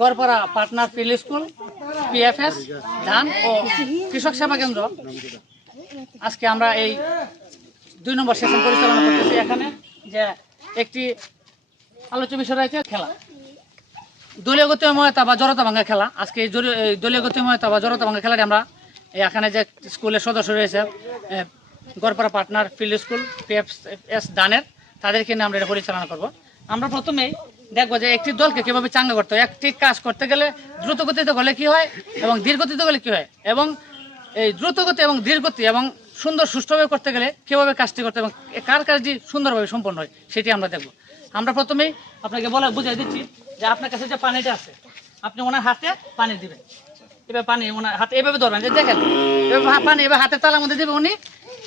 গড়পাড়া পাটনার পিল school PFS ধান ও কৃষক সেবা কেন্দ্র। আজকে আমরা এই দুই নম্বর সেশন পরিচালনা করতেছি এখানে যে একটি আলোচ্য বিষয় রয়েছে খেলা। দলীয় গতিময়তা বা জড়তা ভাঙ্গা খেলা। আজকে এই দলীয় গতিময়তা বা জড়তা ভাঙ্গা খেলাটি আমরা এখানে যে স্কুলের সদস্য রয়েছে Garpara partner field school PFS দানের তাদেরকে নিয়ে আমরা এটা পরিচালনা করব। আমরা প্রথমেই দেখব যে একটি দলকে কীভাবে চাঙ্গা করতে হয়। একটি কাজ করতে গেলে দ্রুত গতিতে করলে কি হয় এবং ধীর গতিতে করলে কি হয়? এবং এই দ্রুত গতি এবং ধীর গতি এবং সুন্দর সুষ্ঠুভাবে করতে গেলে কীভাবে কাজটি করতে এবং কার কাজটি সুন্দরভাবে সম্পন্ন হয়, সেটি আমরা দেখব। আমরা প্রথমেই আপনাকে বলে বুঝিয়ে দিচ্ছি যে আপনার কাছে যে পানিটা আছে, আপনি ওনার হাতে পানি দিবেন। এবার পানি ওনার হাতে, এভাবে ধরবেন, যে দেখেন, এভাবে হা- পানি এবার হাতের তালার মধ্যে দিবে উনি।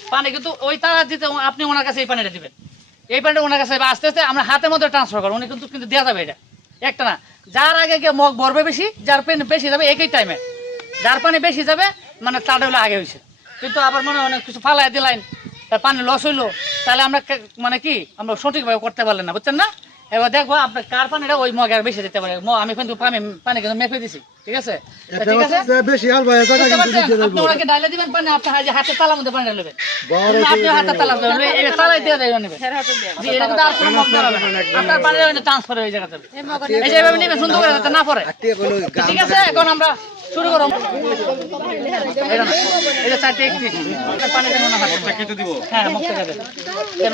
পানি কিন্তু ওই তালা দিতে আপনি ওনার কাছে এই পানিটা দিবেন। এই পানিটা ওনার কাছে আস্তে আস্তে আমরা হাতের মধ্যে ট্রান্সফার করব। উনি কিন্তু কিন্তু দেওয়া যাবে এটা। একটা না, যার আগে গিয়ে মগ ভরবে বেশি, যার পেন বেশি যাবে একই টাইমে যার পানি বেশি যাবে মানে তার আগে হয়েছে। কিন্তু আবার মানে অনেক কিছু ফালাই দিলাইন, তার পানি লস হইল, তাহলে আমরা মানে কি, আমরা সঠিকভাবে করতে পারলেন না, বুঝছেন না? এবার দেখব আপনার কার পানিটা ওই মগে আর বেশি দিতে পারে? আমি কিন্তু পানি পানি কিন্তু মেপে দিছি ঠিক আছে? ঠিক আছে? বেশি হাল ভাই জায়গা কিন্তু আপনি ওনাকে ডাইলে দিবেন পানি? আপনি হাতে- হাতের মধ্যে পানি ঢালবেন? আপনি হাতের তালা দেবেন এই তালাই দিয়ে দেবেন নেবেন জি এটা কিন্তু আর কোনো মগ না। আপনার পানি ট্রান্সফার হয়ে জায়গা যাবে এই যে এভাবে নেবেন সুন্দর করে যাতে না পড়ে। ঠিক আছে এখন আমরা শুরু করো এটা চারটে একত্রিশ। পানি হাতে দিব। হ্যাঁ দেবেন। দেন।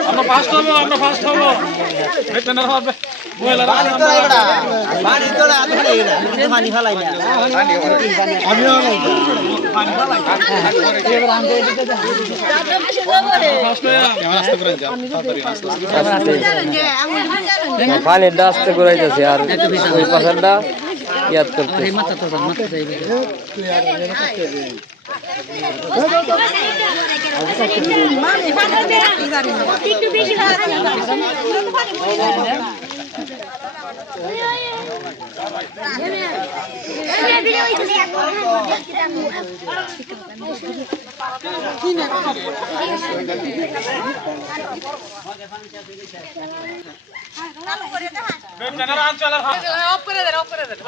আমরা ফার্স্ট হব হবে নাই ফার্স্ট তাড়াতাড়ি পানিটা আস্তে করাইতেছে আর ওই করতে অফ করে দেন অফ করে দেন.